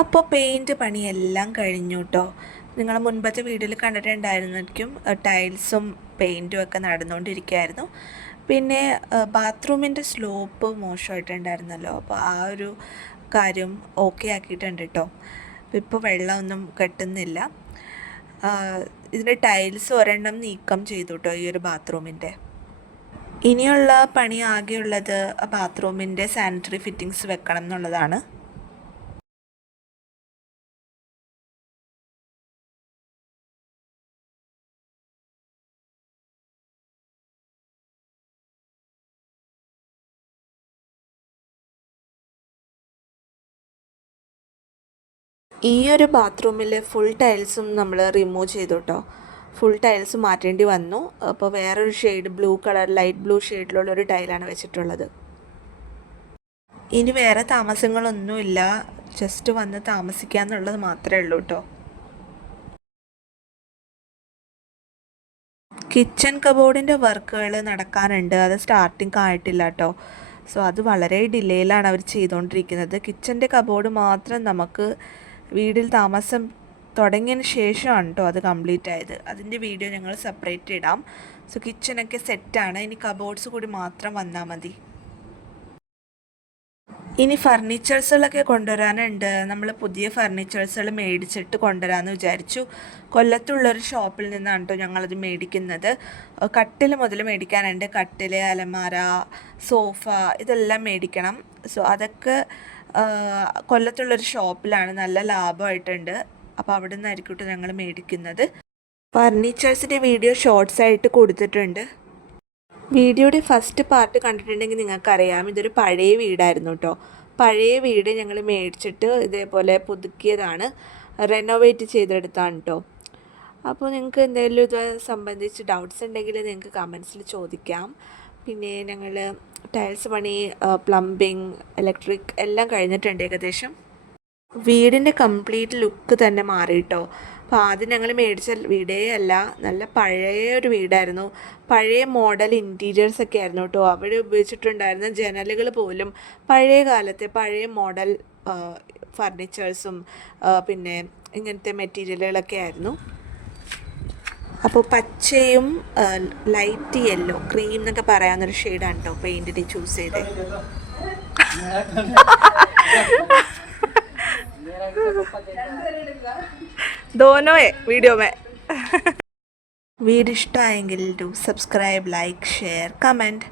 അപ്പോൾ പെയിൻറ്റ് പണിയെല്ലാം കഴിഞ്ഞു കേട്ടോ. നിങ്ങൾ മുൻപത്തെ വീഡിയോയിൽ കണ്ടിട്ടുണ്ടായിരുന്നിരിക്കും, ടൈൽസും പെയിൻറ്റും ഒക്കെ നടന്നുകൊണ്ടിരിക്കുകയായിരുന്നു. പിന്നെ ബാത്റൂമിൻ്റെ സ്ലോപ്പ് മോശമായിട്ടുണ്ടായിരുന്നല്ലോ, അപ്പോൾ ആ ഒരു കാര്യം ഓക്കെ ആക്കിയിട്ടുണ്ട് കേട്ടോ. ഇപ്പോൾ വെള്ളമൊന്നും കെട്ടുന്നില്ല. ഇതിൻ്റെ ടൈൽസ് ഒരെണ്ണം നീക്കം ചെയ്തു കേട്ടോ ഈ ഒരു ബാത്റൂമിൻ്റെ. ഇനിയുള്ള പണി ആകെയുള്ളത് ബാത്റൂമിൻ്റെ സാനിറ്ററി ഫിറ്റിങ്സ് വെക്കണം എന്നുള്ളതാണ്. ഈ ഒരു ബാത്റൂമിൽ ഫുൾ ടൈൽസും നമ്മൾ റിമൂവ് ചെയ്തു കേട്ടോ. ഫുൾ ടൈൽസ് മാറ്റേണ്ടി വന്നു. അപ്പോൾ വേറൊരു shade blue colour, light blue ഷെയ്ഡിലുള്ളൊരു ടൈലാണ് വെച്ചിട്ടുള്ളത്. ഇനി വേറെ താമസങ്ങളൊന്നുമില്ല, ജസ്റ്റ് വന്ന് താമസിക്കുക എന്നുള്ളത് മാത്രമേ ഉള്ളൂ കേട്ടോ. കിച്ചൺ കബോർഡിൻ്റെ വർക്കുകൾ നടക്കാനുണ്ട്, അത് സ്റ്റാർട്ടിങ് ആയിട്ടില്ല കേട്ടോ. സോ അത് വളരെ ഡിലേയിലാണ് അവർ ചെയ്തുകൊണ്ടിരിക്കുന്നത്. കിച്ചൻ്റെ കബോർഡ് മാത്രം നമുക്ക് വീട്ടിൽ താമസം തുടങ്ങിയതിന് ശേഷമാണ് കേട്ടോ അത് കംപ്ലീറ്റ് ആയത്. അതിൻ്റെ വീഡിയോ ഞങ്ങൾ സെപ്പറേറ്റ് ഇടാം. സോ കിച്ചണൊക്കെ സെറ്റാണ്, ഇനി കബോർഡ്സ് കൂടി മാത്രം വന്നാൽ മതി. ഇനി ഫർണിച്ചേഴ്സുകളൊക്കെ കൊണ്ടുവരാനുണ്ട്. നമ്മൾ പുതിയ ഫർണിച്ചേഴ്സുകൾ മേടിച്ചിട്ട് കൊണ്ടുവരാമെന്ന് വിചാരിച്ചു. കൊല്ലത്തുള്ളൊരു ഷോപ്പിൽ നിന്നാണ് കേട്ടോ ഞങ്ങളത് മേടിക്കുന്നത്. കട്ടിൽ മുതൽ മേടിക്കാനുണ്ട്. കട്ടിൽ, അലമാര, സോഫ ഇതെല്ലാം മേടിക്കണം. സോ അതൊക്കെ കൊല്ലത്തുള്ളൊരു ഷോപ്പിലാണ്, നല്ല ലാഭമായിട്ടുണ്ട്. അപ്പോൾ അവിടെ നിന്നായിരിക്കും ഞങ്ങൾ മേടിക്കുന്നത്. ഫർണിച്ചേഴ്സിൻ്റെ വീഡിയോ ഷോർട്സ് ആയിട്ട് കൊടുത്തിട്ടുണ്ട്. വീഡിയോയുടെ ഫസ്റ്റ് പാർട്ട് കണ്ടിട്ടുണ്ടെങ്കിൽ നിങ്ങൾക്കറിയാം, ഇതൊരു പഴയ വീടായിരുന്നു കേട്ടോ. പഴയ വീട് ഞങ്ങൾ മേടിച്ചിട്ട് ഇതേപോലെ പുതുക്കിയതാണ്, റെനോവേറ്റ് ചെയ്തെടുത്താണ് കേട്ടോ. അപ്പോൾ നിങ്ങൾക്ക് എന്തെങ്കിലും ഇത് സംബന്ധിച്ച് ഡൗട്ട്സ് ഉണ്ടെങ്കിൽ നിങ്ങൾക്ക് കമൻസിൽ ചോദിക്കാം. പിന്നെ ഞങ്ങൾ ടൈൽസ് പണി, പ്ലംബിങ്, ഇലക്ട്രിക് എല്ലാം കഴിഞ്ഞിട്ടുണ്ട് ഏകദേശം. വീടിൻ്റെ കംപ്ലീറ്റ് ലുക്ക് തന്നെ മാറി കേട്ടോ. അപ്പോൾ ആദ്യം ഞങ്ങൾ മേടിച്ച വീടേ അല്ല, നല്ല പഴയ ഒരു വീടായിരുന്നു. പഴയ മോഡൽ ഇൻറ്റീരിയേഴ്സൊക്കെ ആയിരുന്നു കേട്ടോ. അവിടെ ഉപയോഗിച്ചിട്ടുണ്ടായിരുന്ന ജനലുകൾ പോലും പഴയ കാലത്തെ പഴയ മോഡൽ ഫർണിച്ചേഴ്സും പിന്നെ ഇങ്ങനത്തെ മെറ്റീരിയലുകളൊക്കെ ആയിരുന്നു. അപ്പോൾ പച്ചയും ലൈറ്റ് യെല്ലോ, ക്രീം എന്നൊക്കെ പറയാവുന്നൊരു ഷെയ്ഡാണ് കേട്ടോ പെയിൻറ്റിന് ചൂസ് ചെയ്തത്. दोनों है वीडियो में. वीडियो इष्टമായെങ്കിൽ do subscribe, like, share, comment.